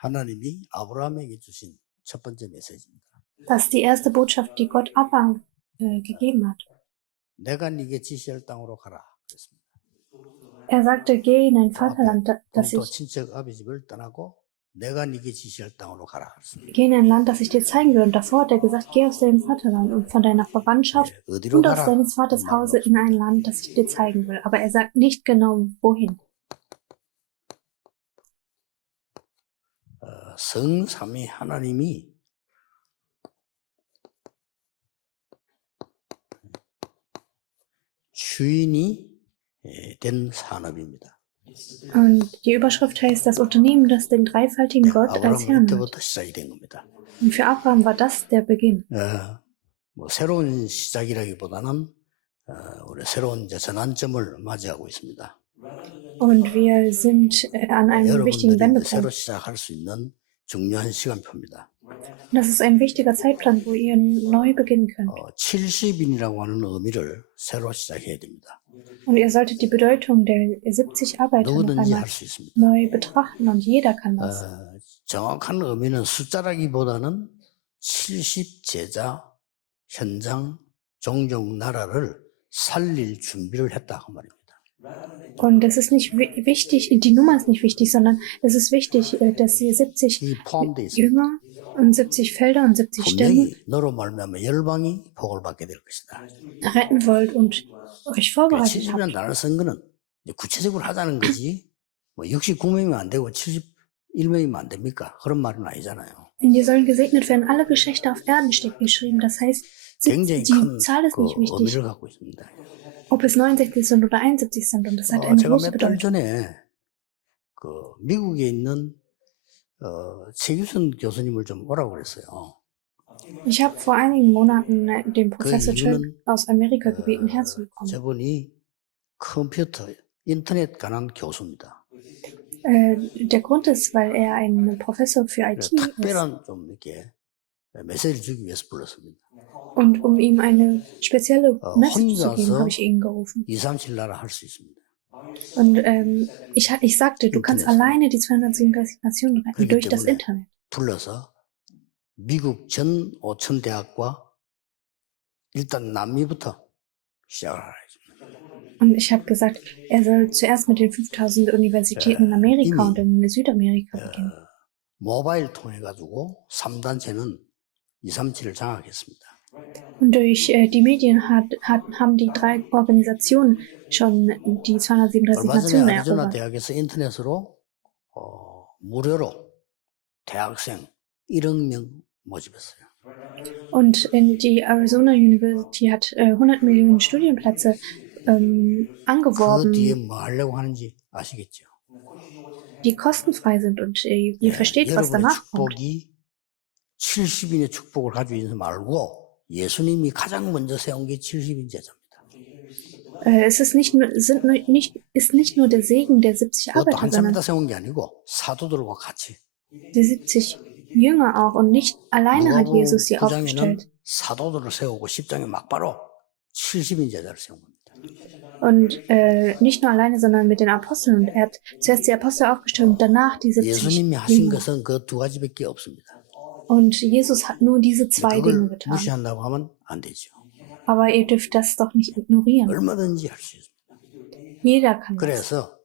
하나님이 아브라함에게 주신 첫 번째 메시지입니다. Das ist die erste Botschaft, die Gott Abraham gegeben hat. 내가 네게 지시할 땅으로 가라. 그랬습니다. Er sagte, geh in ein Vaterland, das 또 ich 친척 아비 집을 떠나고 내가 네게 지시할 땅으로 가라. 그랬습니다. geh in ein Land, das ich dir zeigen will. Und davor hat er gesagt, geh aus deinem Vaterland und von deiner Verwandtschaft 어디로 und aus 가라? deines Vaters Hause in ein Land, das ich dir zeigen will. Aber er sagt nicht genau, wohin. 성삼위 하나님이 주인이 된 산업입니다. Und die Überschrift heißt, das Unternehmen, das den dreifaltigen Gott als 아브라함 Herrn hat. 때부터 시작이 된 겁니다. Und für Abraham war das der Beginn. 뭐 새로운 시작이라기보다는 우리 새로운 이제 전환점을 맞이하고 있습니다. Und wir sind an einem wichtigen 여러분들이 이제 새로 Wendepunkt. 시작할 수 있는 중요한 시간표입니다. Das ist ein wichtiger Zeitplan, wo ihr neu beginnen könnt. 70인이라고 하는 의미를 새로 시작해야 됩니다. Und ihr solltet die Bedeutung der 70 Arbeiter noch 누구든지 einmal 할 수 있습니다. neu betrachten und jeder kann das. 정확한 의미는 숫자라기보다는 70 제자, 현장, 종족, 나라를 살릴 준비를 했다 그 말입니다. Und es ist nicht wichtig, die Nummer ist nicht wichtig, sondern es ist wichtig, dass ihr 70 이 포함되어 있습니다. Jünger und 70 Felder und 70 Stämme 분명히 너로 말미암아 열방이 복을 받게 될 것이다. retten wollt und euch vorbereitet 70이라는 habt. 단어를 쓴 거는 이제 구체적으로 하자는 거지 뭐 69명이면 안 되고 71명이면 안 됩니까? 그런 말은 아니잖아요. In dir sollen gesegnet werden alle Geschlechter auf Erden, steht geschrieben. Das heißt, 굉장히 die 큰 Zahl ist nicht wichtig, 의미를 갖고 있습니다. ob es 69 sind oder 71 sind. Und das hat eine 제가 große 몇 달 Bedeutung. 전에 미국에 있는 최규선 교수님을 좀 오라고 그랬어요. Ich habe vor einigen Monaten den Professor 이유는, Church aus Amerika gebeten, herzukommen. 저분이 컴퓨터, 인터넷 관한 교수입니다. Der Grund ist, weil er ein Professor für IT ist. 특별한 좀 이렇게 메시지를 주기 위해서 불렀습니다. Und um ihm eine spezielle Message zu geben, 혼자서 habe ich ihn gerufen. 237 나라 할 수 있습니다. Und ich sagte, du kannst Internet. alleine die 237 Nationen retten 그렇기 durch das 때문에 Internet. 불러서 미국 전 5천 대학과 일단 남미부터 시작을 하라. Und ich habe gesagt, er soll zuerst mit den 5000 Universitäten in Amerika und in Südamerika beginnen. 모바일 통해 가지고 3단체는 237을 장악했습니다. Und durch die Medien haben die drei Organisationen schon die 237 얼마 전에 Nationen 아리조나 erobert. 대학에서 인터넷으로 무료로 대학생 1억 명 모집했어요. Und die Arizona University hat 100 Millionen Studienplätze 그 angeworben, 뒤에 뭐 하려고 하는지 아시겠죠? die kostenfrei sind. Und ihr versteht, was 여러분의 danach kommt. 축복이 70인의 축복을 가지고 있는 말고 예수님이 가장 먼저 세운 게 70인 제자입니다. Es ist nicht nur der Segen der 70 그것도 Arbeiter, 한참 sondern 있다 세운 게 아니고 사도들과 같이. die 70 Jünger auch. Und nicht alleine hat Jesus sie 누가복음 9장에는 aufgestellt. 사도들을 세우고 10장에 막바로 70인 제자를 세운 겁니다. Und nicht nur alleine, sondern mit den Aposteln. Und er hat zuerst die Apostel aufgestellt und danach die 70 예수님이 하신 Jünger. 것은 그 두 가지밖에 없습니다. Und Jesus hat nur diese zwei Dinge 그걸 getan. 무시한다고 하면 안 되죠. Aber ihr dürft das doch nicht ignorieren. 얼마든지 할 수 있습니다. Jeder kann das. 그래서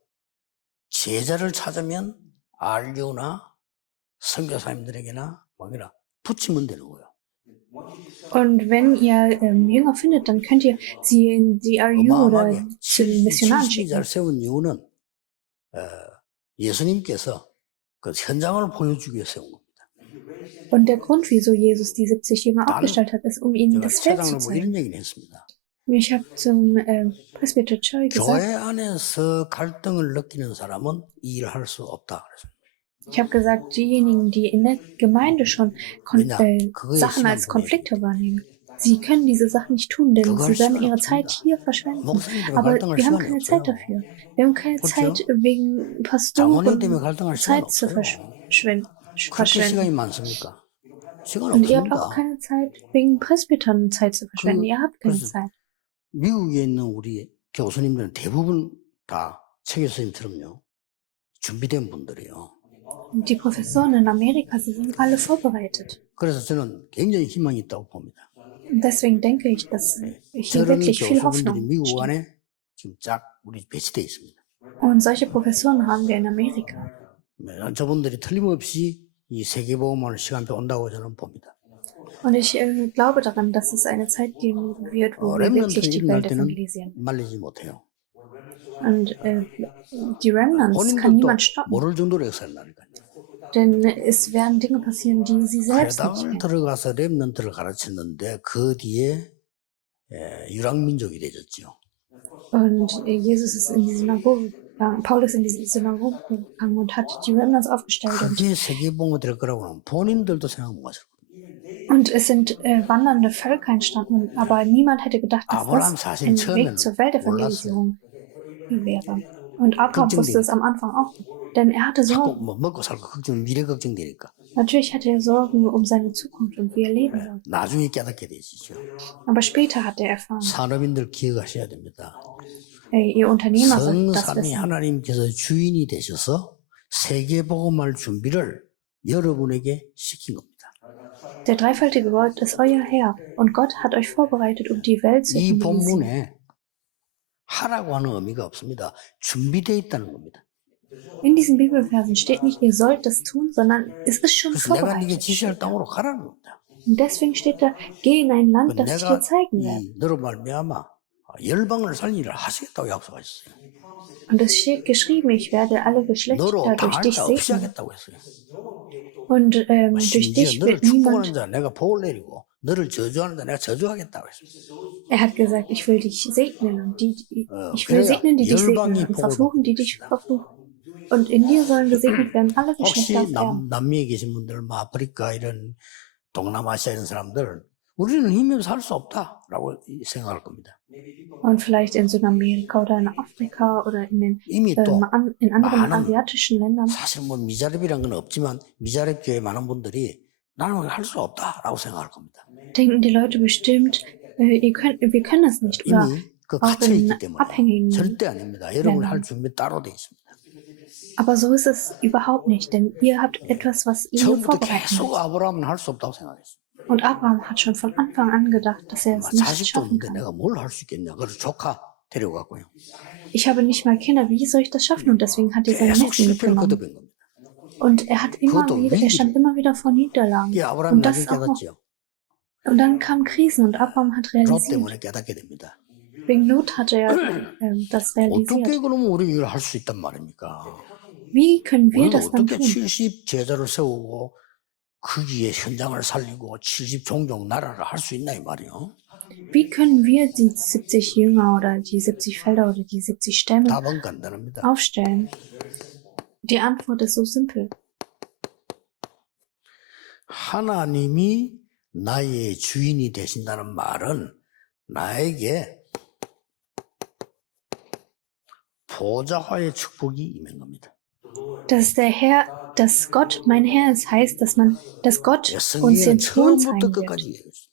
제자를 찾으면 RU나 선교사님들에게나 뭐라 붙이면 되는 거예요. Und wenn ihr Jünger findet, dann könnt ihr sie in die RU oder 어마어마하게 zu den Missionaren 70이 잘 schicken. 세운 이유는 예수님께서 그 현장을 보여주기 위해 세운 겁니다. Und der Grund, wieso Jesus die 70 Jünger aufgestellt hat, ist, um ihnen 제가 das Feld zu 차장으로 뭐 zeigen. 이런 얘기를 했습니다. Ich habe zum Presbyter Choi gesagt, 교회 안에서 갈등을 느끼는 사람은 이 일을 할 수 없다. 그래서 ich habe gesagt, diejenigen, die in der Gemeinde schon Sachen als Konflikte wahrnehmen, sie können diese Sachen nicht tun, denn sie werden ihre Zeit hier verschwenden. Aber wir haben keine Zeit dafür. Wir haben keine Zeit, wegen Pastoren Zeit zu verschwenden. 그렇게 시간이 많습니까? 시간 Und ihr habt auch 없습니다. keine Zeit, wegen Presbytern Zeit zu verschwenden. Ihr habt keine 그래서 Zeit. 미국에 있는 우리 교수님들은 대부분 다 최 교수님처럼요 준비된 분들이에요. Die Professoren in Amerika, sie sind alle vorbereitet. 그래서 저는 굉장히 희망이 있다고 봅니다. Und deswegen denke ich, dass hier 저런 wirklich viel 교수분들이 Hoffnung 미국 steht. 안에 지금 쫙 우리 배치되어 있습니다. Und solche Professoren haben wir in Amerika. 저분들이 틀림없이 이 세계보험을 시간표 온다고 저는 봅니다. Und ich glaube daran, dass es eine Zeit geben wird, wo wir wirklich die Welt evangelisieren. 말리지 못해요. Und die Remnants kann niemand stoppen. 모를 정도로 역사를 나니까요. Denn es werden Dinge passieren, die sie selbst nicht 회당을 kennen. 들어가서 렘넌트를 가르쳤는데 그 뒤에 유랑민족이 되졌죠. Und Jesus ist in die Synagoge gegangen, Paulus in die Synagoge gegangen und hat die Remnants aufgestellt. 그게 세계보험이 될 거라고는 본인들도 생각 못 했을 거예요. Und es sind wandernde Völker entstanden, aber niemand hätte gedacht, dass das ein Weg zur Weltevangelisierung wäre. Und Abraham wusste es am Anfang auch, denn er hatte 자꾸 Sorgen. 뭐 먹고 살고 걱정, 미래 걱정되니까 Natürlich hatte er Sorgen um seine Zukunft und wie er leben soll. 나중에 깨닫게 되시죠. Aber später hat er erfahren. 산업인들 기억하셔야 됩니다. Ihr Unternehmer sollten das 성삼위 wissen. 하나님께서 주인이 되셔서 세계복음할 준비를 여러분에게 시킨 겁니다. Der dreifaltige Gott ist euer Herr und Gott hat euch vorbereitet, um die Welt zu 이 evangelisieren. 본문에 하라고 하는 의미가 없습니다. 준비되어 있다는 겁니다. In diesen Bibelversen steht nicht, ihr sollt das tun, sondern es ist schon 그래서 내가 네게 vorbereitet. 지시할 땅으로 가라는 겁니다. Und deswegen steht da, geh in ein Land, das ich 내가 dir zeigen werde. 이 너로 말미암아 열방을 살린 일을 하시겠다고 약속하셨어요. Und es steht geschrieben, ich werde alle Geschlechter 너로 durch 당할 dich 자 없이 segnen. 하겠다고 했어요. Und durch 심지어 dich 너를 wird niemand. 축복하는 자 내가 복을 내리고 너를 저주하는 자 내가 저주하겠다고 했어요. Er hat gesagt, ich will dich segnen und ich will 그래야 segnen, die dich 열방이 segnen und 복을 verfluchen, die dich verfluchen. Und in dir sollen gesegnet werden alle 혹시 Geschlechter auf Erden. 남미에 계신 분들, 뭐 아프리카 이런 동남아시아 이런 사람들 우리는 힘이 살 수 없다라고 생각할 겁니다. Und vielleicht in Südamerika oder in Afrika oder in 이미 또 in anderen 많은 asiatischen Ländern. 사실 뭐 미자립이란 건 없지만 미자립 교회 많은 분들이 나는 할 수 없다라고 생각할 겁니다. Denken die Leute bestimmt, wir können das nicht. Oder 이미 그 auch 갇혀 in 있기 때문에 abhängigen 절대 아닙니다. 여러분이 할 준비 따로 돼 있습니다. Aber so ist es überhaupt nicht, denn ihr habt etwas, was ihr 처음부터 vorbereiten 계속 müsst. 아브라함은 할 수 없다고 생각했어요. Und Abraham hat schon von Anfang an gedacht, dass er es nicht 자식도 schaffen 없는데 kann. 내가 뭘 할 수 있겠냐. 그래서 조카 데려갔고요. Ich habe nicht mal Kinder, wie soll ich das schaffen? Und deswegen hat er seinen 계속 Neffen 실패를 mitgenommen. 거듭한 겁니다. Und er hat er stand immer wieder vor Niederlagen. 이게 아브라함이 Und 나중에 das auch noch. 깨닫지요. Und dann kamen Krisen und Abraham hat 롯 realisiert. 때문에 깨닫게 됩니다. Wegen Lot hatte er das 어떻게 realisiert. 그러면 우리 이걸 할 수 있단 말입니까? Wie können wir 우리는 das dann 어떻게 tun? 70 제자를 세우고 거기에 현장을 살리고 70 종족 나라를 할 수 있나 이 말이요. Wie können wir die 70 Jünger oder die 70 Felder oder die 70 Stämme 답은 간단합니다. aufstellen? Die Antwort ist so simpel. 하나님이 나의 주인이 되신다는 말은 나에게 보좌와의 축복이 임한 겁니다. Dass Gott mein Herr ist, heißt, dass Gott uns den 성경은 Thron 처음부터 zeigen wird. 끝까지 얘기했어요.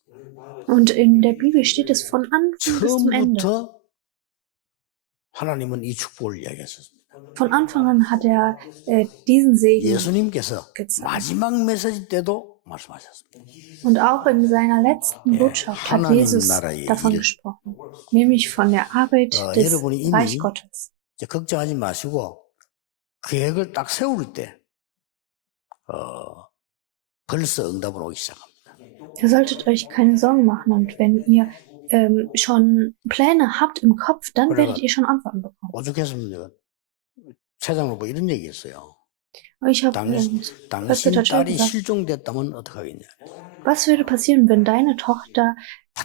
Und in der Bibel steht es von Anfang bis zum Ende. 처음부터 하나님은 이 축복을 이야기했었습니다. Von Anfang an hat er diesen Segen 예수님께서 gezeigt. 마지막 메시지 때도 말씀하셨습니다. Und auch in seiner letzten Botschaft hat 하나님 Jesus 나라의 davon 일. gesprochen, nämlich von der Arbeit des 여러분이 이미 Reich Gottes. 이제 걱정하지 마시고 계획을 딱 세울 때 벌써 응답은 오기 시작합니다. Ihr solltet euch keine Sorgen machen und wenn ihr schon Pläne habt im Kopf, dann werdet ihr schon Antworten bekommen. 오죽했으면 최장로 뭐 이런 얘기했어요. Ich habe 당신 딸이 실종됐다면 어떡하겠냐. Was würde passieren, wenn deine Tochter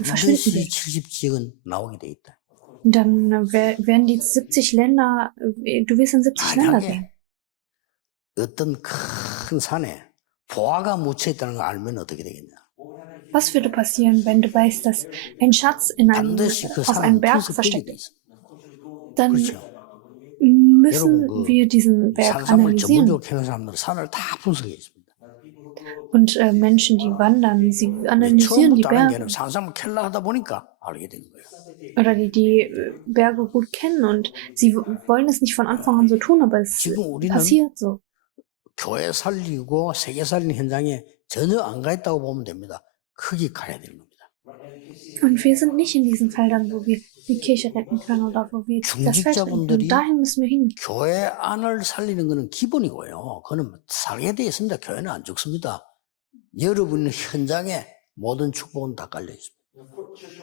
verschwinden 반드시 wird? 70지역은 나오게 돼 있다. Dann werden die 70 Länder, du wirst in 70 Länder sehen. 어떤 큰 산에 보화가 묻혀 있다는 걸 알면 어떻게 되겠냐. Was würde passieren, wenn du weißt, dass ein Schatz 반드시 그 auf 산은 einem Berg 분석되게 versteckt 돼 ist? 있어. Dann 그렇죠. müssen 여러분, wir diesen Berg 산삼을 analysieren. 전문적으로 캐는 사람들은 산을 다 분석해 있습니다. Und Menschen, die wandern, sie analysieren die 처음부터 아는 게 Berge. 아니라 산삼을 캐려 하다 보니까 알게 되는 거예요. Oder die Berge gut kennen und sie wollen es nicht von Anfang an so tun, aber es 지금 우리는 passiert so. 교회 살리고 세계 살리는 현장에 전혀 안 가 있다고 보면 됩니다. 거기 가야 되는 겁니다. Und wir sind nicht in diesen Feldern, wo wir die Kirche retten können oder wo wir das Feld retten können. Dahin müssen wir hin. 교회 안을 살리는 것은 기본이고요. 그거는 살게 되어 있습니다. 교회는 안 죽습니다. 여러분 현장에 모든 축복은 다 깔려 있습니다.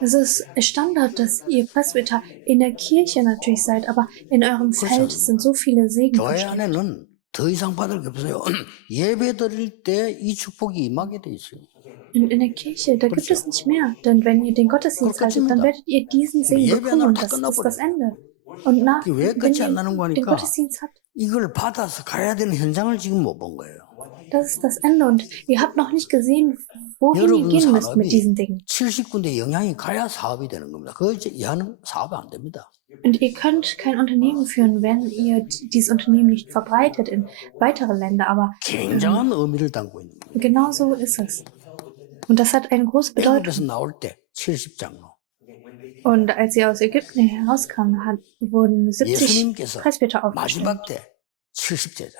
Es ist Standard, dass ihr Presbyter in der Kirche natürlich seid, aber in eurem Feld sind so viele Segen 교회 versteckt. 안에는 더 이상 받을 게 없어요. 예배 드릴 때 이 축복이 임하게 돼 있어요. In der Kirche, da gibt es nicht mehr. Denn wenn ihr den Gottesdienst haltet, dann werdet ihr diesen Segen bekommen und das ist das Ende. Und nach, 왜 wenn 끝이 ihr 안 나는 den 거니까 Gottesdienst habt, 이걸 받아서 가야 되는 현장을 지금 못 본 거예요. das ist das Ende. Und ihr habt noch nicht gesehen, wohin ihr 여러분 gehen müsst mit 산업이 diesen Dingen. 70군데 영향이 가야 사업이 되는 겁니다. 그 이하는 사업이 안 됩니다. Und ihr könnt kein Unternehmen führen, wenn ihr dieses Unternehmen nicht verbreitet in weitere Länder. Aber 굉장한 의미를 담고 있는 거예요. genau so ist es. Und das hat eine große Bedeutung. 애굽에서 나올 때 70장로 Und als sie aus Ägypten herauskamen, wurden 70 예수님께서 Presbyter aufgestellt. 마지막 때 70제자.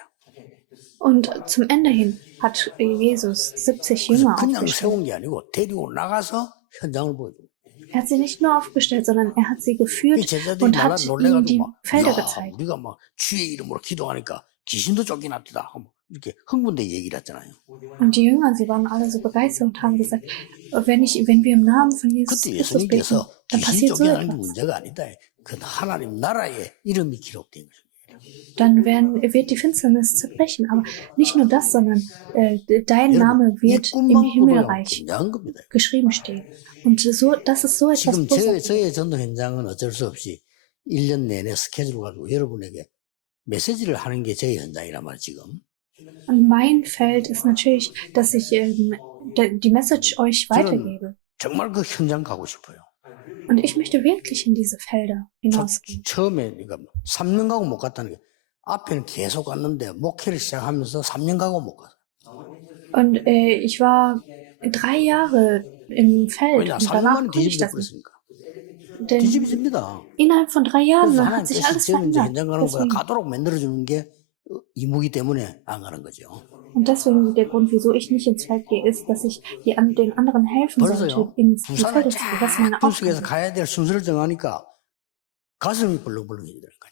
Und zum Ende hin hat Jesus 70 Jünger 그냥 aufgestellt. 세운 게 아니고 데리고 나가서 현장을 보여줘요. Er hat sie nicht nur aufgestellt, sondern er hat sie 이 geführt 제자들이 und 나라 hat ihnen 놀래가지고 die 막, Felder 야, gezeigt. 우리가 막 주의 이름으로 기도하니까 귀신도 쫓겨났다. 이렇게 흥분돼 얘기를 했잖아요. Und die Jünger, sie waren alle so begeistert und haben gesagt, wenn wir im Namen von Jesus 그때 Christus beten, 예수님께서 dann 귀신이 passiert so 쫓겨나는 게 etwas. 문제가 아니다. 그 하나님 나라의 이름이 기록된 거죠. Dann wird die Finsternis zerbrechen. Aber nicht nur das, sondern dein Name wird im Himmelreich 굉장한 겁니다. geschrieben stehen. Und so, das ist so etwas 지금 Großartiges. 저의 전도 현장은 어쩔 수 없이 1년 내내 스케줄 가지고 여러분에게 메시지를 하는 게 저의 현장이란 말이에요, 지금. Und mein Feld ist natürlich, dass ich die Message euch weitergebe. 정말 그 현장 가고 싶어요. Und ich möchte wirklich in diese Felder hinausgehen. 처음에 그러니까 3년 가고 못 갔다는 게 앞에는 계속 갔는데 목회를 시작하면서 3년 가고 못 갔어요. Und ich war 3 Jahre im Feld 왜냐? und danach 3년 konnte ich das nicht. 뒤집어졌으니까. Denn 뒤집어집니다. innerhalb von 3 Jahren 그래서 hat sich 하나님께서 alles 저는 이제 verändert. 현장 가는 거야 Deswegen, 가도록 만들어주는 게 이무기 때문에 안 가는 거죠. und deswegen der Grund, wieso ich nicht ins Feld gehe, ist, dass ich den anderen helfen sollte, 벌써요. ins die 부산을 Felder zu gehen. Das ist meine 쫙 둘러서 Aufgabe. 가야 될 순서를 정하니까 가슴이 벌렁벌렁해지더라고요.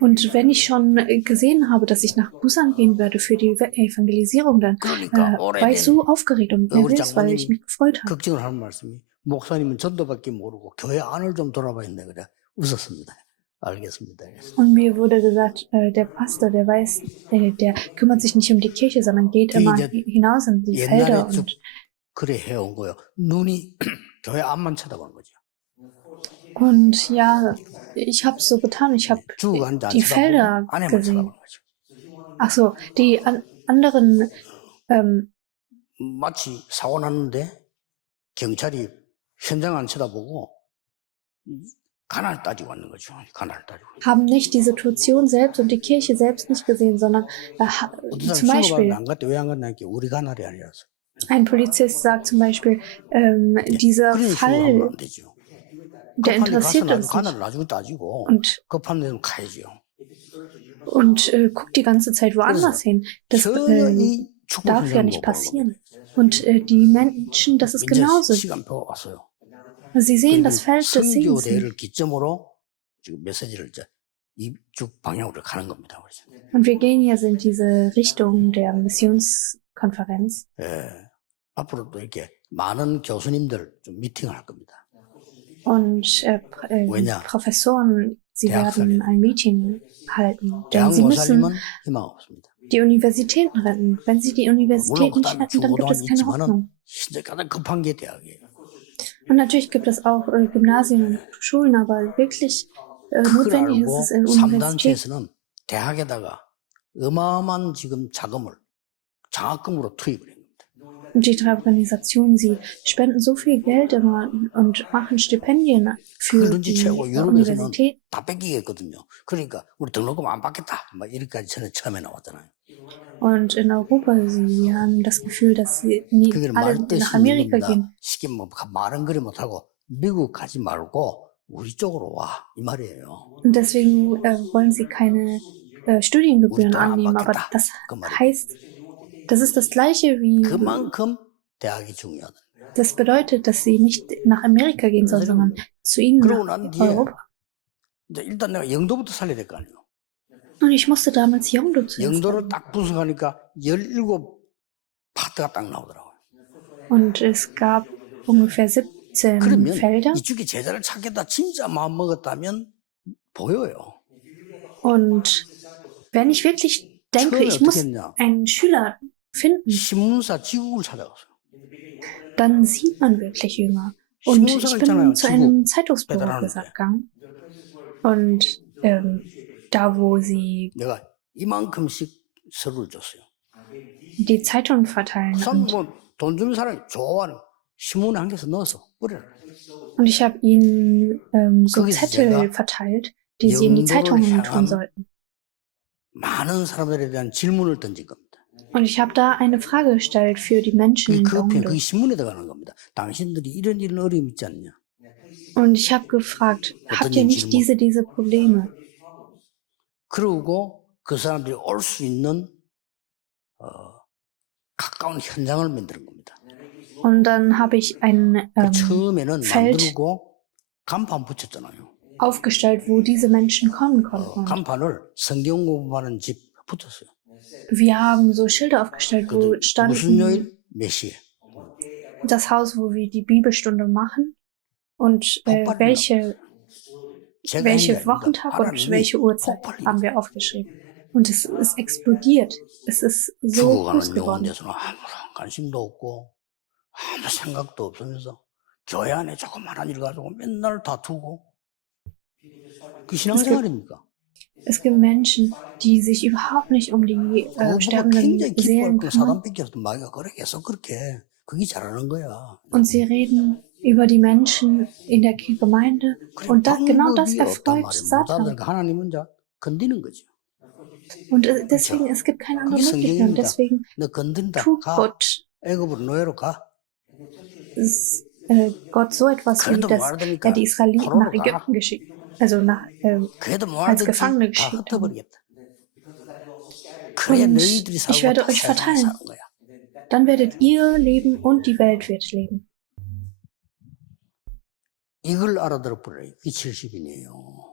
Und wenn ich schon gesehen habe, dass ich nach Busan gehen werde für die Evangelisierung, dann 그러니까 war ich so aufgeregt und 우리 nervös, weil ich mich gefreut habe. 걱정을 하는 말씀이 목사님은 전도밖에 모르고 교회 안을 좀 돌아봐야 된다 그래 웃었습니다. 알겠습니다. Und mir wurde gesagt, der Pastor, der weiß, der kümmert sich nicht um die Kirche, sondern geht immer hinaus in die Felder. 옛날에 쭉 그래 해온 거요. 눈이 교회 앞만 쳐다보는 거죠. Und ja, ich habe so getan, ich habe 쭉 앉아 die Felder 안에만 gesehen. 쳐다보는 거죠. Ach so, die anderen, 마치 사고 났는데 경찰이 현장 안 쳐다보고 가날 따지고 왔는 거죠. 가날 따지고. haben nicht die Situation selbst und die Kirche selbst nicht gesehen, sondern 어떤 zum 사람 Beispiel 신고받는데 안 갔대. 왜 안 갔냐니까 우리 가날이 아니라서. ein Polizist sagt zum Beispiel, dieser 그런 식으로 하면 Fall, 안 되죠. der 급한데 가서 interessiert uns 가날 nicht 나중에 따지고 und, 급한 데는 가야죠. guckt die ganze Zeit woanders hin. Das 전혀 이 축복 darf ja 현장을 nicht 못 보는 겁니다. passieren. Und die Menschen, das ist 이제 genauso. 시간표가 왔어요. Sie sehen 그리고 das Feld des Segens. 선교대회를 기점으로 지금 메시지를 이제 이쪽 방향으로 가는 겁니다. 그래서. Und wir gehen jetzt in diese Richtung der Missionskonferenz. 예, 앞으로 또 이렇게 많은 교수님들 좀 미팅을 할 겁니다. Und 왜냐? Professoren, sie werden ein Meeting halten. Denn 대학 sie 못 müssen 살리면 희망 없습니다. die Universitäten retten. Wenn sie die 물론 Universität nicht 그다음 retten, dann gibt es 중고등학교 keine 있지만은 Hoffnung. 진짜 가장 급한 게 대학이에요. Und natürlich gibt es auch Gymnasien und Schulen, aber wirklich 그걸 notwendig ist 알고 es in Universitäten. 3단체에서는 대학에다가 어마어마한 지금 자금을 장학금으로 투입을 합니다. Und die 3 Organisationen, sie spenden so viel Geld immer und machen Stipendien für 그걸 die 눈치채고 유럽에서는 Universität. 다 뺏기겠거든요. 그러니까 우리 등록금 안 받겠다. 막 이렇게까지 저는 처음에 나왔잖아요. Und in Europa, sie haben das Gefühl, dass sie nie 그게 alle 말뜻이 nach 있는 Amerika 겁니다. gehen. 쉽게 뭐 말은 그리 못하고 미국 가지 말고 우리 쪽으로 와 이 말이에요. Und deswegen wollen sie keine Studiengebühren 우리 돈 안 annehmen, aber 받겠다. das 그 말이에요. heißt, das ist das Gleiche wie, 그만큼 대학이 중요하다. das bedeutet, dass sie nicht nach Amerika gehen sollen, sondern zu ihnen 그러고 nach 난 뒤에 Europa. 이제 일단 내가 영도부터 살려야 될 거 아니에요. Und ich musste damals Yongdo zuerst 영도를 lernen. 딱 분석하니까 17파트가 딱 나오더라고요. Und es gab ungefähr 17 그러면 Felder. 이쪽에 제자를 찾겠다 진짜 마음 먹었다면 보여요. Und wenn ich wirklich denke, 처음에 ich 어떻게 muss 했냐? einen Schüler finden, 신문사 지국을 찾아갔어요. dann sieht man wirklich Jünger. Und ich 신문사가 bin 있잖아요. zu einem 지국 Zeitungsbüro 배달하는데. gegangen. Und da, wo sie 내가 이만큼씩 서류를 줬어요. die Zeitung verteilen. 선 뭐돈 주는 사람이 좋아하는 신문에 한 개서 넣어서 뿌려라. Und ich habe ihnen so 거기서 Zettel 제가 verteilt, die sie in die 영도를 Zeitungen tun 향한 sollten. 많은 사람들에 대한 질문을 던진 겁니다. Und ich habe da eine Frage gestellt für die Menschen in 그 옆에 Yongdo. 그 신문에 들어가는 겁니다. 당신들이 이런 어려움 있지 않냐? Und ich habe gefragt, habt ihr nicht diese Probleme? 그러고 그 사람들이 올 수 있는 가까운 현장을 만드는 겁니다. Und dann habe ich ein 처음에는 Feld 만들고 간판 붙였잖아요. aufgestellt, wo diese Menschen kommen konnten. 간판을 성경 공부하는 집 붙였어요. Wir haben so Schilder aufgestellt, wo 무슨 standen 요일 몇 시에. das Haus, wo wir die Bibelstunde machen und welche Wochentag und welche Uhrzeit haben wir aufgeschrieben. Und es ist explodiert. Es ist so groß 죽어가는 geworden. 영혼에서는 아무런 관심도 없고 아무 생각도 없으면서 교회 안에 조그마한 일 가지고 맨날 다투고 그 신앙생활입니까? Es gibt Menschen, die sich überhaupt nicht um die sterbenden 굉장히 Seelen 기뻐하고 kümmern. 사단 뺏겨서 마귀가 그래 계속 그렇게 그게 잘하는 거야. Und sie reden über die Menschen in der Gemeinde. Und genau das erfreut Satan. 하나님은 자 건드는 거죠. Und deswegen, es gibt keine andere Möglichkeit. Und deswegen 너 건든다. tut 가. Gott, 애굽으로 노예로 가. Gott so etwas wie, dass er die Israeliten nach Ägypten geschickt, also als Gefangene geschickt hat. Und ich werde euch verteilen. Dann werdet ihr leben und die Welt wird leben. 이걸 알아들어버려요. 이 70인이에요.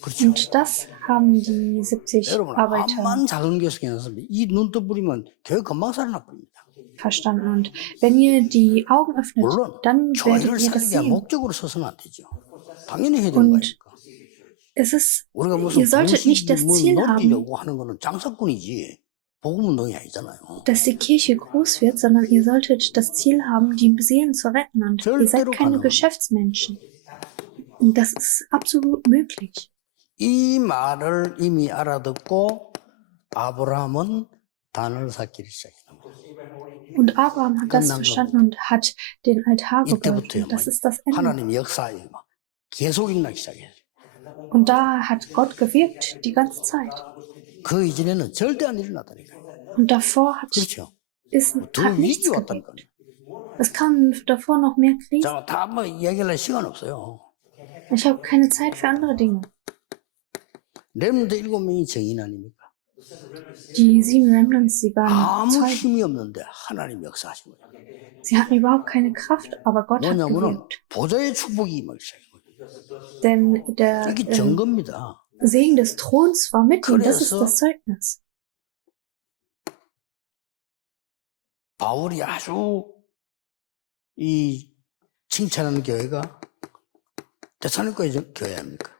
그렇죠. Und das haben die 70 여러분, Arbeiter 암만 작은 교수였습니다. 이 눈 떠버리면 교회 금방 살아나버립니다. verstanden. Und wenn ihr die Augen öffnet, 물론 dann werdet 교회를 ihr das 살리기 위한 sehen. 목적으로 서서는 안 되죠. 당연히 해야 되는 Und 거니까. es ist, 우리가 무슨 ihr solltet nicht das Ziel haben, 놀리려고 하는 거는 장사꾼이지 복음운동이 아니잖아요. dass die Kirche groß wird, sondern ihr solltet das Ziel haben, die Seelen zu retten. Und ihr seid keine Geschäftsmenschen. Und das ist absolut möglich. 이 말을 이미 알아듣고 아브라함은 단을 쌓기를 시작했다. Und Abraham hat das verstanden und hat den Altar gebaut. Und das ist das Ende. 하나님 역사에 막 계속 일어나기 시작했어요. Und da hat Gott gewirkt die ganze Zeit. 그 이전에는 절대 안 일어나다니까. Und davor hat nichts gewirkt. Es kam davor noch mehr Krieg. 자, 다 뭐 얘기할 시간 없어요. Ich habe keine Zeit für andere Dinge. 렘넌트 7명이 정인 아닙니까? Die 7 Remnants, sie waren 아무 Zeugen. 힘이 없는데 하나님 역사하신 거예요. Sie hatten überhaupt keine Kraft, aber Gott hat 뭐냐면은 gewirkt. 보좌의 축복이 임하기 시작한 거예요. Denn der 이게 증거입니다. Segen des Throns war mit ihm. Das ist das Zeugnis. 바울이 아주 이 칭찬하는 교회가 데살로니가 교회 아닙니까?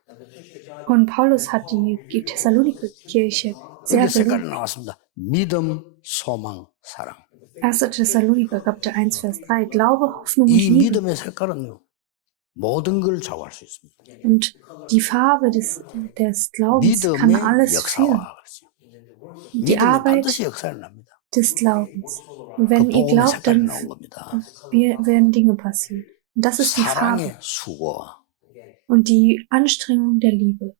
Und Paulus hat die Thessaloniker Kirche sehr 색깔이 berühmt. 나왔습니다. 믿음, 소망, 사랑. 1. Thessaloniker Kapitel 1, Vers 3. Glaube, Hoffnung und 이 Liebe. 믿음의 색깔은요, 모든 걸 좌우할 수 있습니다. Und die Farbe des Glaubens kann 믿음의 alles führen. 역사와 그렇죠. Die 믿음은 Arbeit 반드시 역사를 납니다. des Glaubens. Und wenn 그 ihr 복음의 glaubt, 색깔이 dann 나온 겁니다. werden Dinge passieren. Und das ist die Farbe 사랑의 수고와 und die Anstrengung der Liebe.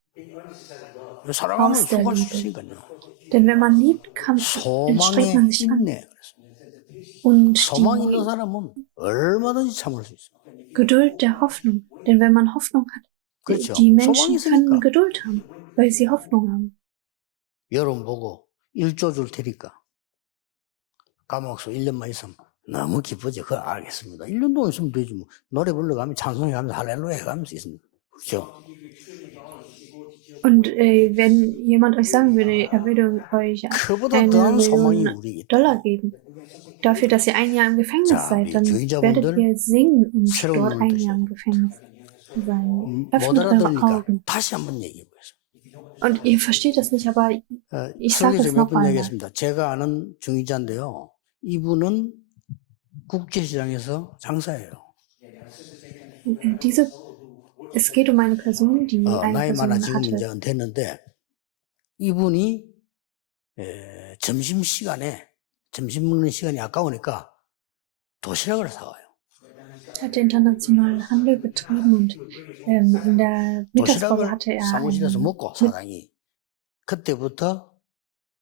사랑하면 aus der 수고할 수 Liebe. 있으니까요. Denn wenn man liebt, strengt 소망의 man sich an. 인내. Und 소망 있는 die 사람은 얼마든지 참을 수 있습니다. Geduld der Hoffnung. Denn wenn man Hoffnung hat, 그렇죠. die Menschen 소망이 können 있으니까. Geduld haben, weil sie Hoffnung haben. 여러분 보고 1조 줄 테니까 감옥소 1년만 있으면 너무 기쁘죠. 그거 알겠습니다. 1년 동안 있으면 되지 뭐. 노래 불러가면 찬송해 가면서 할렐루야 해가면서 있습니다. 그렇죠? Und wenn jemand euch sagen würde, er würde euch 그보다 eine 더한 소망이 Million 우리 있다. Dollar geben, dafür, dass ihr ein Jahr im Gefängnis 자, seid, 우리 dann werdet 주의자분들 ihr singen und 새로운 dort 눈을 ein 뜨셔야 Jahr im 돼요. Gefängnis sein. 못 Öffnet eure 알아들으니까 Augen. 다시 한번 얘기해 보겠습니다. Und ihr versteht das nicht, aber ich sage es 설교제 몇 noch 번 einmal. 얘기했습니다. 제가 아는 중위자인데요. 이분은 국제시장에서 장사해요. Es geht um eine Person, die eine 나이 많아 Person 지금 이제 hatte. 은퇴했는데 이분이 점심 먹는 시간이 아까우니까 도시락을 사와요. Er hatte international Handel betrieben und in der Mittagspause hatte 도시락을 er 사무실에서 einen, 먹고 사장이 그때부터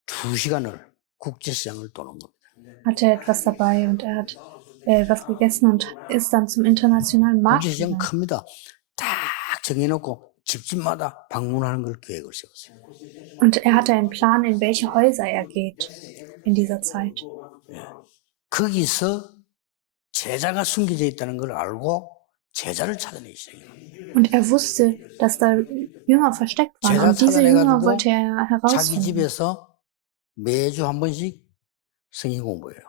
2시간을 국제시장을 도는 겁니다. hatte etwas dabei und er hat was gegessen und ist dann zum internationalen Markt 국제시장 gegangen. 큽니다. 딱 정해놓고 집집마다 방문하는 걸 계획을 세웠어요. Und er hatte einen Plan, in welche Häuser er geht in dieser Zeit. 거기서 제자가 숨겨져 있다는 걸 알고 제자를 찾아내기 시작해요. Und er wusste, dass da Jünger versteckt waren. 제자 Und diese Jünger 찾아내가지고 wollte er 자기 herausfinden. 집에서 매주 한 번씩 성경 공부해요.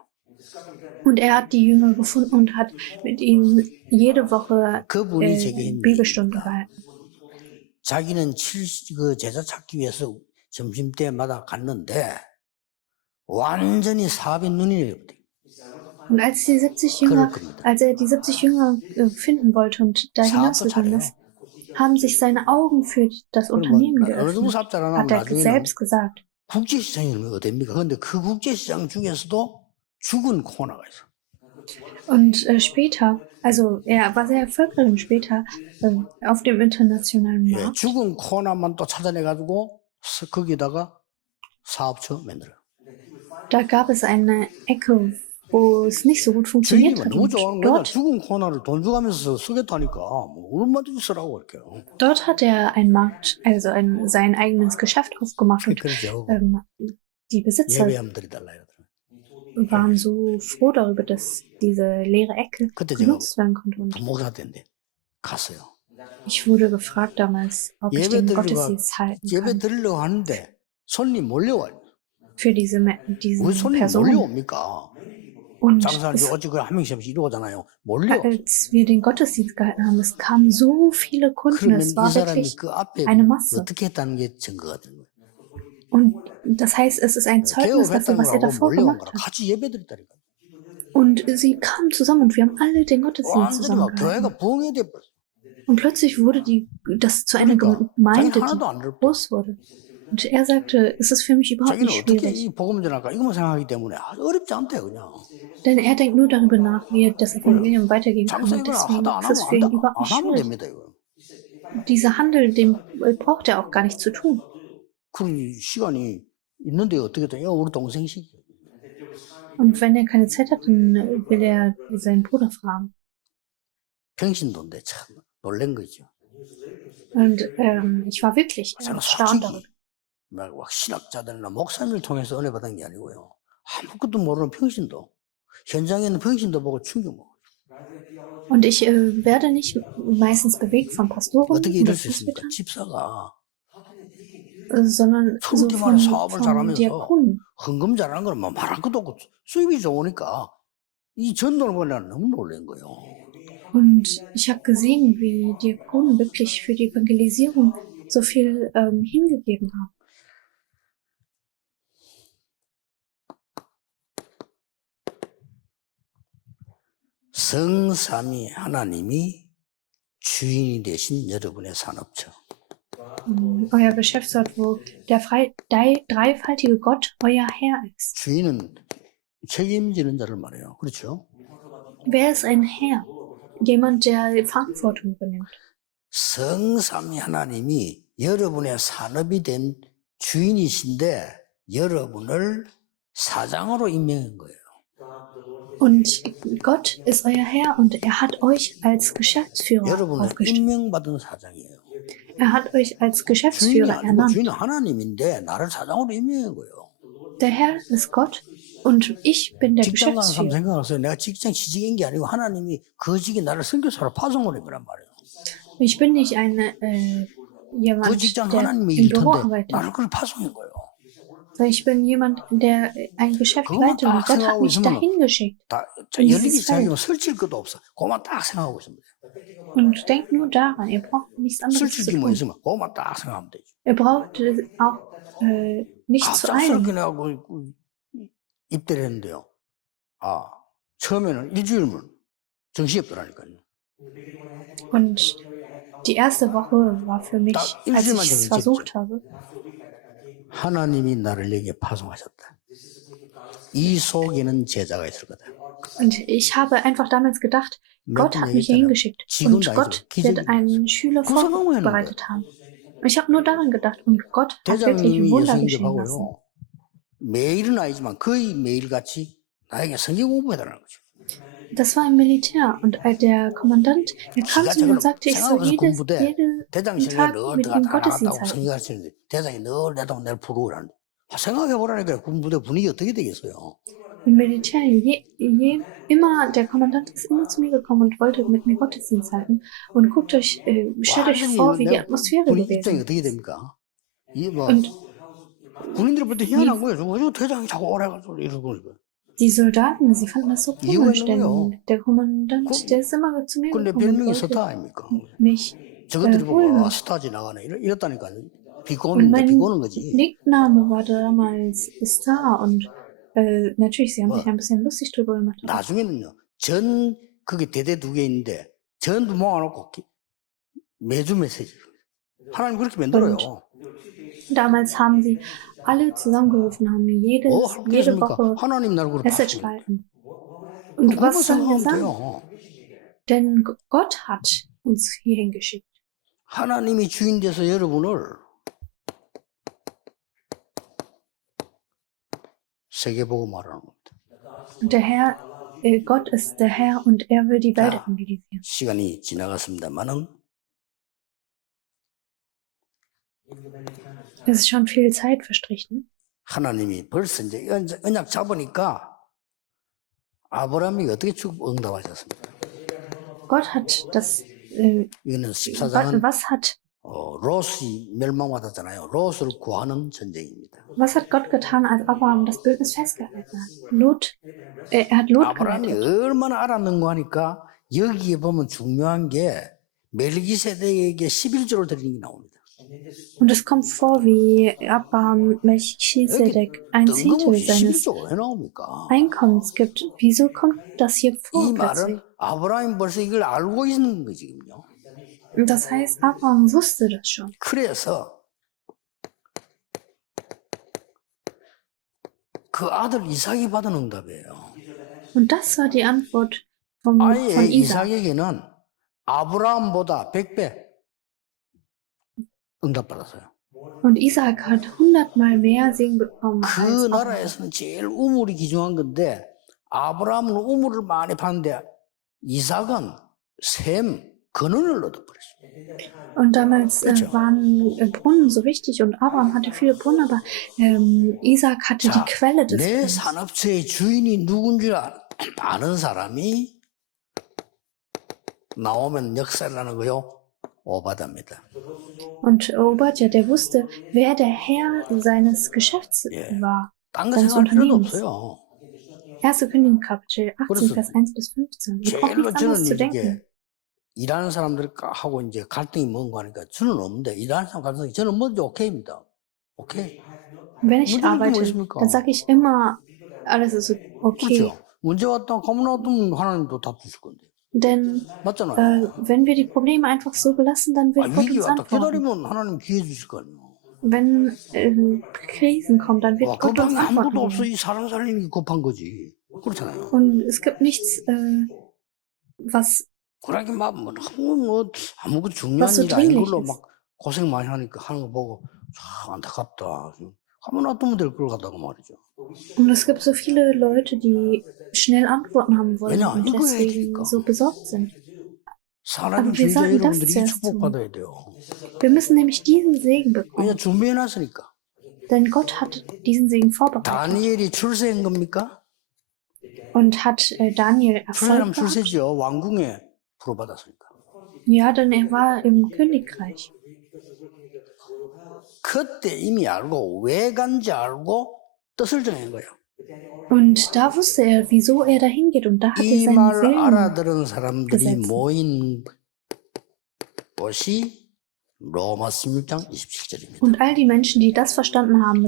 Und er hat die Jünger gefunden und hat mit ihnen jede Woche 그분이 제게 했는 Bibelstunden 얘기입니다. gehalten. 자기는 그 제자 찾기 위해서 점심때마다 갔는데 완전히 사업에 눈이 내렸대요. Und als er die 70 Jünger finden wollte und da hinausgegangen ist, haben sich seine Augen für das Unternehmen geöffnet, hat er selbst gesagt. 국제시장이 어딥니까? 그런데 그 국제시장 중에서도 죽은 코너가 있어. Und später, also er war sehr erfolgreich später auf dem internationalen 예, Markt. 죽은 코너만 또 찾아내가지고 거기다가 사업처 만들어요. Da gab es eine Ecke, wo es nicht so gut funktioniert 주인이 hat. 너무 Und 좋아하는 거야. 죽은 코너를 돈 주가면서 쓰겠다니까 뭐 얼마든지 쓰라고 이렇게. dort hat er einen Markt, also sein eigenes Geschäft aufgemacht und 그러죠. die Besitzer 예배하면 드리달라 이러더라고요. waren so froh darüber, dass diese leere Ecke 그때 제가 genutzt werden konnte. Und 부목사 때인데 갔어요. ich wurde gefragt damals, ob ich den Gottesdienst halten 예배 kann 드리려고 하는데 손님 몰려와요. für diese 왜 손님 Personen. 몰려옵니까? Und 장사한 지 어찌 한 명씩 이러잖아요. 몰려. als wir den Gottesdienst gehalten haben, es kamen so viele Kunden, 그러면 es 이 war 사람이 wirklich 그 앞에 eine Masse. 어떻게 했다는 게 증거가 되는 거예요. Und das heißt, es ist ein Zeugnis dafür, 개업했다는 was er 걸 하고 davor 몰려온 gemacht 거라 hat. 같이 예배 드렸다니까. Und sie kamen zusammen und wir haben alle den Gottesdienst 완전히 zusammen 막 교회가 gehalten. 부흥이 돼버렸어. Und plötzlich wurde das zu einer 그러니까 Gemeinde, 자기는 하나도 안 die 어렵다. groß wurde. Und er sagte, es ist für mich überhaupt 자기는 nicht 어떻게 schwierig. 이 복음 전할까 이것만 생각하기 때문에 아주 어렵지 않대요 그냥. Denn er denkt nur darüber nach, wie er das Evangelium weitergeben kann. 장사 Und 이걸 deswegen 하다 안 ist es für 하면 ihn überhaupt 안 nicht 하면 schwierig. 됩니다 이거. Dieser Handel, den braucht er auch gar nicht zu tun. 그 시간이 있는데 어떻게 돼? 우리 동생 시키. Und wenn er keine Zeit hat, dann will er seinen Bruder fragen. 평신도인데 참 놀란 거죠. Und ich war wirklich 저는 erstaunt 솔직히 darüber. 막 신학자들이나 목사님을 통해서 은혜 받은 게 아니고요. 아무것도 모르는 평신도. 현장에 있는 평신도 보고 충격 먹어요. Und ich werde nicht meistens bewegt von Pastoren 어떻게 oder 이럴 수 있습니까? Presbytern, 집사가 sondern so 소문띠만 사업을 von 잘하면서 Diakonen. 헌금 잘하는 건 뭐 말할 것도 없고 수입이 좋으니까 이 전도를 보려면 너무 놀란 거예요. Und ich habe gesehen, wie Diakonen wirklich für die Evangelisierung so viel hingegeben haben. 성삼위 하나님이 주인이 되신 여러분의 산업처. Euer Geschäftsort, wo der dreifaltige Gott euer Herr ist. 주인은 책임지는 자를 말해요. 그렇죠? Wer ist ein Herr? Jemand, der Verantwortung übernimmt. 성삼위 하나님이 여러분의 산업이 된 주인이신데 여러분을 사장으로 임명한 거예요. Und Gott ist euer Herr und er hat euch als Geschäftsführer 여러분은 aufgestellt. 임명받은 사장이에요. hat euch als 주인이 Geschäftsführer 아니고 ernannt. 주인은 하나님인데 나를 사장으로 임명한 거예요. Der Herr ist Gott und ich bin der 직장 가는 사람 Geschäftsführer. 생각하세요. 내가 직장 취직인 게 아니고 하나님이 그 직에 나를 선교사로 파송을 한 거란 말이에요. Ich bin nicht 그 jemand, 직장 der 하나님의 im 일 Büro 텐데 arbeitet. 나를 그걸 파송한 거예요. Sondern ich bin jemand, der ein Geschäft 그것만 leitet und 딱 Gott hat 생각하고 mich 있으면 dahin geschickt. 다 in 열리기 dieses Feld. 시작하면 설칠 것도 없어. 그것만 딱 생각하고 있으면 돼요. Und denkt nur daran, ihr braucht nichts anderes 설칠 zu 게 뭐 tun. 있으면 그것만 딱 생각하면 되죠. Ihr braucht auch nicht zu eilen. 갑작스럽게 내가 입대를 했는데요. 처음에는 일주일만 정신이 없더라니까요. Und die erste Woche war für mich, 딱 als 일주일만 ich es 정신 versucht 없죠. habe, 하나님이 나를 여기에 파송하셨다. 이 속에는 제자가 있을 거다. und ich habe einfach damals gedacht, Gott hat mich hier hingeschickt und Gott wird einen Schüler vorbereitet haben. Ich habe nur daran gedacht und Gott hat wirklich 대장님이 Wunder 예수 geschehen lassen. 인접하고요. 매일은 아니지만 거의 매일같이 나에게 성경 공부해달라는 거죠. Das war im Militär und der Kommandant, er kam zu mir und sagte, ich soll jeden Tag mit ihm Gottesdienst halten. 성경하시는데 대장이 늘 내다 내를 부르고 그러는데 생각해보라니까 군부대 분위기 어떻게 되겠어요? Im Militär, immer, der Kommandant ist immer zu mir gekommen und wollte mit mir Gottesdienst halten. Und guckt euch, stellt euch vor, wie die Atmosphäre gewesen ist. 어떻게 됩니까? Und 군인들부터 희한한 거예요. 왜 대장이 자꾸 오래가지고 이러고 거예요. die Soldaten, sie fanden das so komisch, denn der Kommandant, der ist immer zu mir 근데 gekommen 별명이 und 스타 wollte 아닙니까? mich 저것들이 보고 holen. 스타 지나가네 이랬다니까요. Und 비꼬는데 mein 비꼬는 거지. Nickname war damals Star und natürlich, sie haben sich ein bisschen lustig drüber gemacht. 나중에는요. 그게 대대 두 개 있는데 전부 모아놓고 매주 메시지. 하나님 그렇게 만들어요. Damals haben sie alle zusammengerufen, haben mir jede Woche 하나님 날 그렇게 Message gehalten. Und was sollen wir sagen? Denn Gott hat uns hierhin geschickt. 하나님이 주인 돼서 여러분을 세계보고 말하는 겁니다. Und der Herr, Gott ist der Herr und er will die Welt evangelisieren. 시간이 지나갔습니다만은 Es ist schon viel Zeit verstrichen. 하나님이 벌써 이제 언약 잡으니까 아브라함이 어떻게 응답하셨습니까? Gott hat das, 이거는 14장은 was hat 롯이 멸망받았잖아요. 롯을 구하는 전쟁입니다. Was hat Gott getan, als Abraham das Bündnis festgehalten hat? Er hat Lot 아브라함이 gerettet. 얼마나 알았는가 하니까 여기에 보면 중요한 게 멜기세덱에게 11조를 드리는 게 나옵니다. Und es kommt vor, wie Abraham Melchisedek ein Zehntel seines Einkommens gibt. Wieso kommt das hier vor? 이 말은 아브라함이 벌써 이걸 알고 있는 거지요. Das heißt, Abraham wusste das schon. 그래서 그 아들 이삭이 받은 응답이에요. Und das war die Antwort von 아예 Isaac. 이삭에게는 아브라함보다 100배 응답받았어요. Und Isaac hat 100-mal mehr Segen bekommen 그 als Abraham. 나라에서는 제일 우물이 귀중한 건데 아브라함은 우물을 많이 파는데 이삭은 샘 근원을 얻어버렸어요. Und damals waren Brunnen so wichtig und Abraham hatte viele Brunnen, aber Isaac hatte die Quelle des 내 Brunnens. 산업체의 주인이 누군지 아는 사람이 나오면 역사라는 거요. 오바다입니다. Und Obadja, der wusste, wer der Herr seines Geschäfts war, seines Unternehmens. 1. Königin Kapitel 18, Vers 1 bis 15. Ihr braucht nichts anderes zu denken. 일하는 사람들하고 이제 갈등이 뭔가 하니까 저는 없는데 일하는 사람 갈등이 저는 먼저 오케이입니다. 오케이. Wenn ich arbeite, dann sage ich immer, alles ist okay. 그렇죠. 문제 왔다 가면 놔두면 하나님도 답 주실 건데. Denn 맞잖아요. wenn wir die Probleme einfach so belassen, dann wird Gott 위기 uns 왔다 antworten. 기다리면 하나님 기회 주실 거 아니에요. Wenn Krisen kommen, dann wird Gott uns 아무것도 없어. antworten. 이 사람 살리는 게 급한 거지. 그렇잖아요. Und es gibt nichts, was 그러기 뭐 아무것도 중요한 일 아닌 걸로 막 고생 많이 하니까 하는 거 보고 참 안타깝다. 가만 놔두면 될 걸 같다고 말이죠. Und es gibt so viele Leute, die schnell Antworten haben wollen und deswegen so besorgt sind. 하나님 wir 주의자 sollten das 여러분들이 zuerst tun. 축복받아야 돼요. Wir müssen nämlich diesen Segen 왜냐 bekommen, 준비해놨으니까. denn Gott hat diesen Segen vorbereitet. 다니엘이 출세한 겁니까? Und hat Daniel 출세하면 Erfolg gehabt? 출세죠. 왕궁에 부름받았으니까. Ja, denn er war im Königreich. 그때 이미 알고 왜 간지 알고 뜻을 정한 거예요. Und da wusste er, wieso er dahin geht. Und da hat er 이 seinen 말 Willen. 알아들은 사람들이 gesetzt. 모인 것이 로마 16장 27절입니다. Und all die Menschen, die das verstanden haben,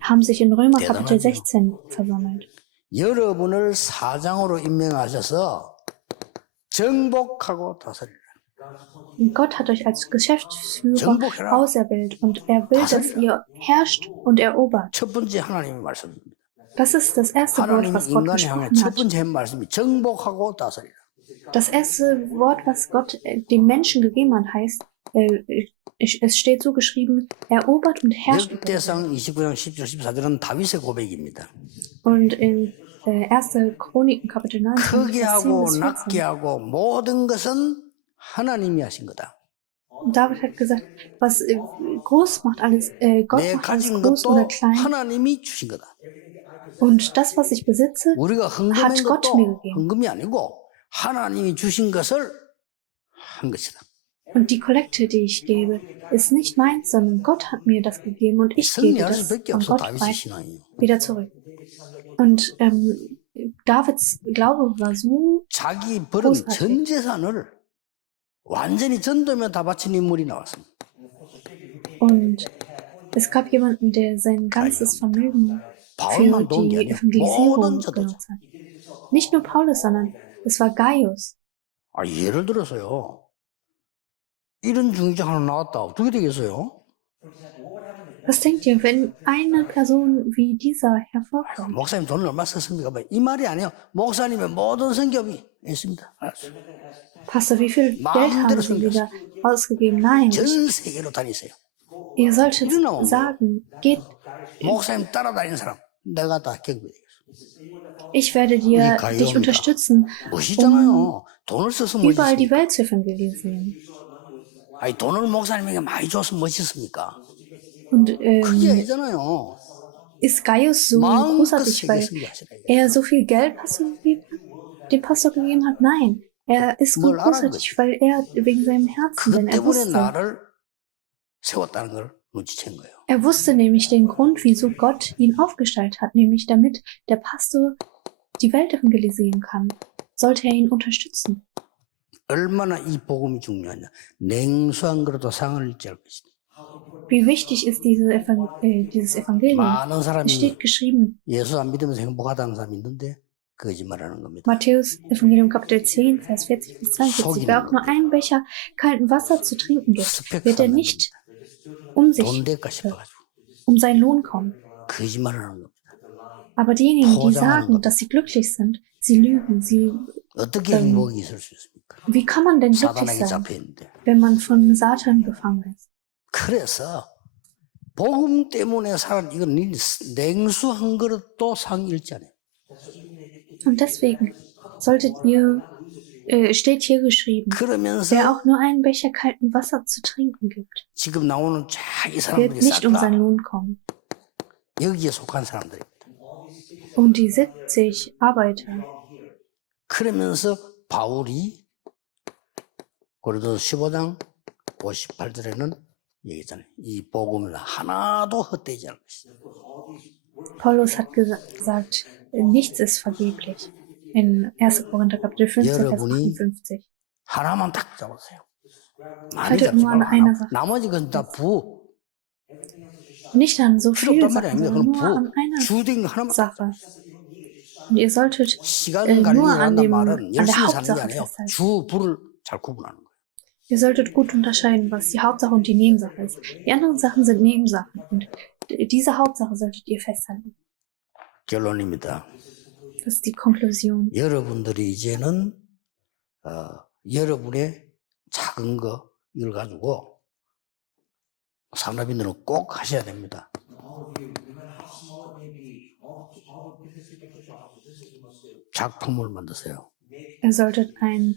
haben sich in Römer Kapitel 대단하죠. 16 versammelt. 여러분을 사장으로 임명하셔서 정복하고 다스리라. Und Gott hat euch als Geschäftsführer 정복해라. auserwählt und er will, dass ihr herrscht und erobert. 첫 번째 하나님의 말씀입니다. Das ist das erste Wort, 하나님이 was Gott 인간을 향해 gesprochen 첫 hat. 번째 한 말씀이 정복하고 다스리라. Das erste Wort, was Gott dem Menschen gegeben hat, heißt, es steht so geschrieben, erobert und herrscht. 역대상 29장 10절 14절은 다윗의 고백입니다. Und in 1. Chroniken Kapitel 9, 크게 Vers 10 하고 bis 낮게 14. 하고 모든 것은 하나님이 하신 거다. Und David hat gesagt, was groß macht alles, Gott 내 macht alles 가진 groß 것도 oder klein. 하나님이 주신 거다. Und das, was ich besitze, 우리가 흥금한 hat Gott mir 것도 gegeben. 흥금이 아니고 하나님이 주신 것을 한 것이다. Und die Kollekte, die ich gebe, ist nicht meins, sondern Gott hat mir das gegeben und ich gebe 승리할 das 수밖에 von 없어 Gott 다윗의 frei 신앙이요. wieder zurück. Und Davids Glaube war so 자기 벌은 großartig. 전 재산을 완전히 전도면 다 바친 인물이 나왔습니다. Und es gab jemanden, der sein ganzes Vermögen für 바울만 도운 게 die 아니야. Evangelisierung 모든 저도. genutzt hat. Nicht nur Paulus, sondern es war Gaius. 예를 들어서요. 이런 중직자 하나 나왔다. 어떻게 되겠어요? Was denkt ihr, wenn eine Person wie dieser hervorkommt? 목사님 돈을 얼마 썼습니까? 이 말이 아니에요. 목사님의 모든 성격이 있습니다. 알았어요. Pastor, wie viel Geld haben Sie wieder ausgegeben? Nein, 전 세계로 다니세요. ihr solltet sagen, geht, 목사님 따라다니는 사람 내가 다 경비되겠어. ich werde dich unterstützen, 멋있잖아요. 돈을 써서 überall die 멋있습니까? Welt zu evangelisieren. 아니 돈을 목사님에게 많이 줘서 멋있습니까? Und 그게 아니잖아요. ist Gaius so 마음껏 großartig, weil 세계 하시라. er so viel Geld dem Pastor gegeben hat? Nein, er ist so großartig, weil er wegen seinem Herzen, denn 그 때문에 er 나를 세웠다는 걸 눈치챈 거예요. wusste nämlich den Grund, wieso Gott ihn aufgestellt hat, nämlich damit der Pastor die Welt evangelisieren kann, sollte er ihn unterstützen. 얼마나 이 복음이 중요하냐. 냉수한 그릇도 상을 일지할 것이다. Wie wichtig ist dieses Evangelium? 많은 Es 사람이 steht geschrieben, 예수 안 믿으면서 행복하다는 사람이 있는데 거짓말하는 겁니다. Matthäus Evangelium Kapitel 10, Vers 40 bis 42. Wer auch nur einen Becher kalten Wasser zu trinken gibt, wird er nicht um sich, 돈 될까 싶어가지고 um seinen Lohn kommen. 거짓말하는 겁니다. Aber diejenigen, die sagen, dass sie glücklich sind, sie lügen. 어떻게 행복이 있을 수 있습니까? Wie kann man denn glücklich 사단에게 sein, 잡혀 있는데. wenn man von Satan gefangen ist? 그래서 복음 때문에 이건 냉수한 그릇도 상 잃지 않아요. Und deswegen solltet ihr, steht hier geschrieben, 그러면서 wer auch nur einen Becher kalten Wasser zu trinken gibt, 지금 나오는 이 wird 사람들이 nicht um 싹 seinen 다 Lohn kommen. 여기에 속한 사람들입니다. Und die 70 Arbeiter, 그러면서 바울이 고린도서 15장 58절에는 얘기했잖아요. 이 복음은 하나도 헛되지 않을 것이다. Paulus hat gesagt, nichts ist vergeblich. In 1. Korinther Kapitel 15, Vers 여러분이 58. 하나만 딱 잡으세요. 많이 Haltet 잡지 nur an 말고 einer 하나. Sache. 나머지 건 다 Nicht an so 필요 viele 없단 말이 Sachen, 아닙니다. sondern 그건 nur an einer 주된 거 하나만. Sache. Und ihr solltet 시간 nur 관리한다는 an 말은 der 열심히 사는 게 Hauptsache 아니에요. festhalten. 주, 부를 잘 구분하는 거예요. Ihr solltet gut unterscheiden, was die Hauptsache und die Nebensache ist. Die anderen Sachen sind Nebensachen. Und diese Hauptsache solltet ihr festhalten. 결론입니다. Das ist die Konklusion. 여러분들이 이제는 여러분의 작은 거 이걸 가지고 산업인들은 꼭 하셔야 됩니다. 작품을 만드세요. Ihr solltet ein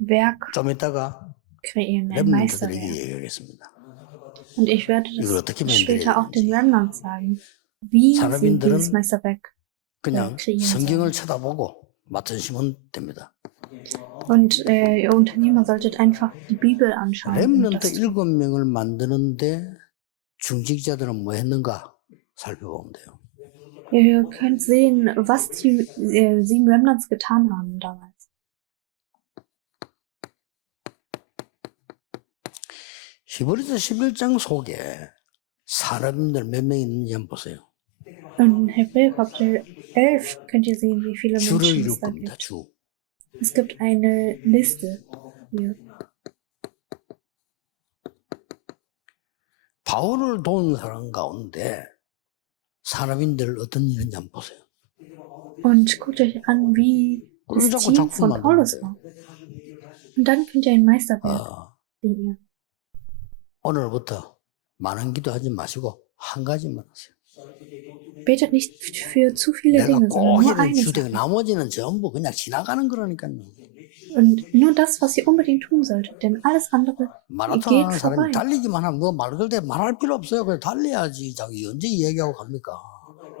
Werk 좀 이따가 kreieren, ein Meisterwerk. 렘넌트들에게 얘기하겠습니다. Und ich werde 이걸 das 어떻게 später auch den 만들어야 되는지. Remnants sagen, wie sie 사람인들은 dieses Meisterwerk 그냥 kreieren 성경을 sollen. 쳐다보고 맡으시면 됩니다. Und ihr Unternehmer solltet einfach die Bibel anschauen. Und 렘넌트 das tun. 7명을 만드는데 중직자들은 뭐 했는가 살펴보면 돼요. Ihr könnt sehen, was die 7 Remnants getan haben damals. 히브리서 11장 속에 산업인들 몇 명 있는지 한번 보세요. In Hebräer Kapitel 11 könnt ihr sehen, wie viele 주를 Menschen 이룰 es da 겁니다. gibt. 주. Es gibt eine Liste hier. 바울을 도운 사람 가운데 산업인들 어떤 일을 한번 보세요. Und guckt euch an, wie 그걸 das 자꾸 Team von 작품 Paulus 만드는데 war. Und dann könnt ihr ein Meisterwerk kreieren. 오늘부터 많은 기도하지 마시고 한 가지만 하세요. Betet nicht für zu viele 내가 Dinge, sondern 꼭 nur 해야 eine 주되 Sache. 나머지는 전부 그냥 지나가는 거라니까요. Und nur das, was ihr unbedingt tun solltet, denn alles andere 마라톤 geht 하는 사람이 vorbei. 달리기만 하면 뭐 말 그럴 때 말할 필요 없어요. 그냥 달려야지. 자기 언제 얘기하고 갑니까?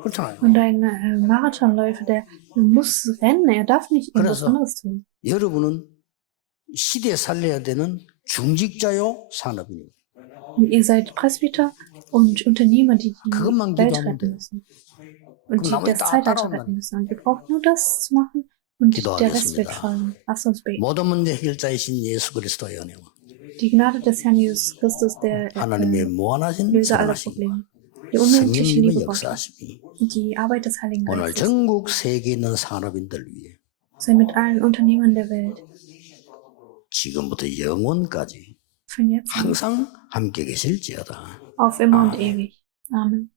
그렇잖아요. Und ein Marathonläufer, der muss rennen, er darf nicht irgendwas 그래서 anderes tun. 여러분은 시대에 살려야 되는 중직자요 산업인입니다. Und ihr seid Presbyter und Unternehmer, die die 그것만 Welt 기도하면 retten 돼요. müssen. Und die 그럼 das 나머지 다 Zeitalter 따라온다는 retten müssen. Und ihr braucht nur das zu machen und der Rest wird 기도하겠습니다. folgen. Lasst uns beten. 모든 문제 해결자이신 예수 그리스도의 은혜와 Die Gnade des Herrn Jesus Christus, der 하나님의 무한하신 Löser aller 사랑하심 Probleme, die unendliche 성령님의 Liebe Gottes 역사하심이 und die Arbeit des Heiligen 오늘 Geistes 전국 세계에 있는 산업인들 위해 sei mit allen Unternehmern der Welt, 지금부터 영원까지 von jetzt an, 항상 함께 계실지어다. auf immer und ewig. Amen.